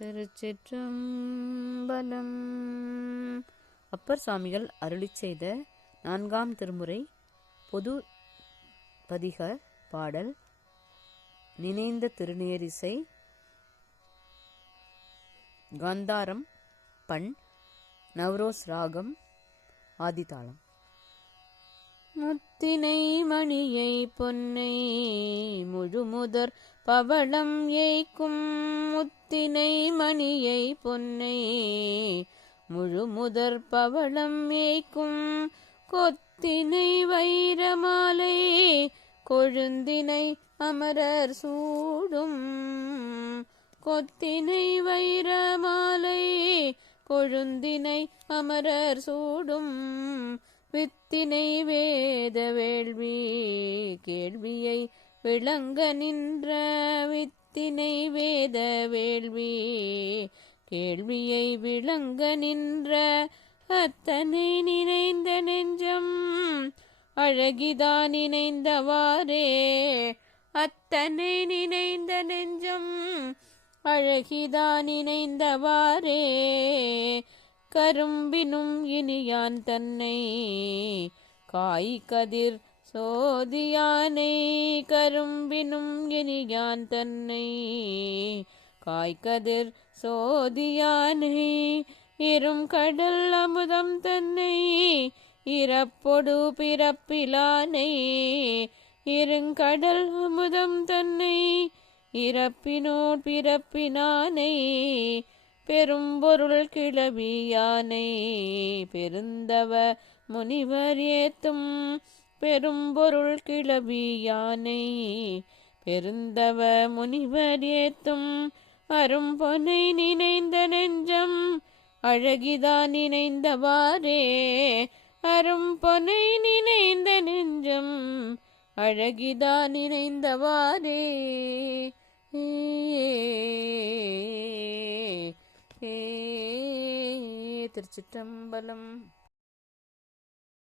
திருச்சிற்றம்பலம். அப்பர் சுவாமிகள் அருளிச் செய்த நான்காம் திருமுறை பொது பதிக பாடல் நினைந்த திருநேரிசை காந்தாரம் பண் நவ்ரோஸ் ராகம் ஆதிதாளம். முத்தினை மணியை பொன்னை முழுமுதற் பவளம் ஏய்க்கும் முத்தினை மணியை பொன்னை. முழுமுதற் பவளம் ஏய்க்கும் கொத்தினை வைரமாலை கொழுந்தினை அமரர் சூடும். கொத்தினை வைரமாலை கொழுந்தினை அமரர் சூடும். வித்தினை வேத வேள்வி கேள்வியை விளங்க நின்ற வித்தினை வேத வேள்வி கேள்வியை விளங்க நின்ற அத்தனை நினைந்த நெஞ்சம் அழகிதான் நினைந்தவாறே. அத்தனை நினைந்த நெஞ்சம் அழகிதான் நினைந்தவாறே. கரும்பினும் இனியான் தன்னை காய் கதிர் சோதியானை கரும்பினும் இனியான் தன்னை காய்கதிர் சோதியானை இரும் கடல் அமுதம் தன்னை இறப்பொடு பிறப்பிலானை இருங்கடல் அமுதம் தன்னை இறப்பினோட் பிறப்பினானை பெரும்பொருள் கிளவியானை பெருந்தவ முனிவர் ஏத்தும் பெரும்பொருள் கிளவி யானை பெருந்தவ முனிவர் ஏத்தும் அரும்பொனை நினைந்த நெஞ்சம் அழகிதான் நினைந்தவாறே அரும்பொனை நினைந்த நெஞ்சம் அழகிதான் நினைந்தவாறே. ஏ திருச்சிற்றம்பலம்.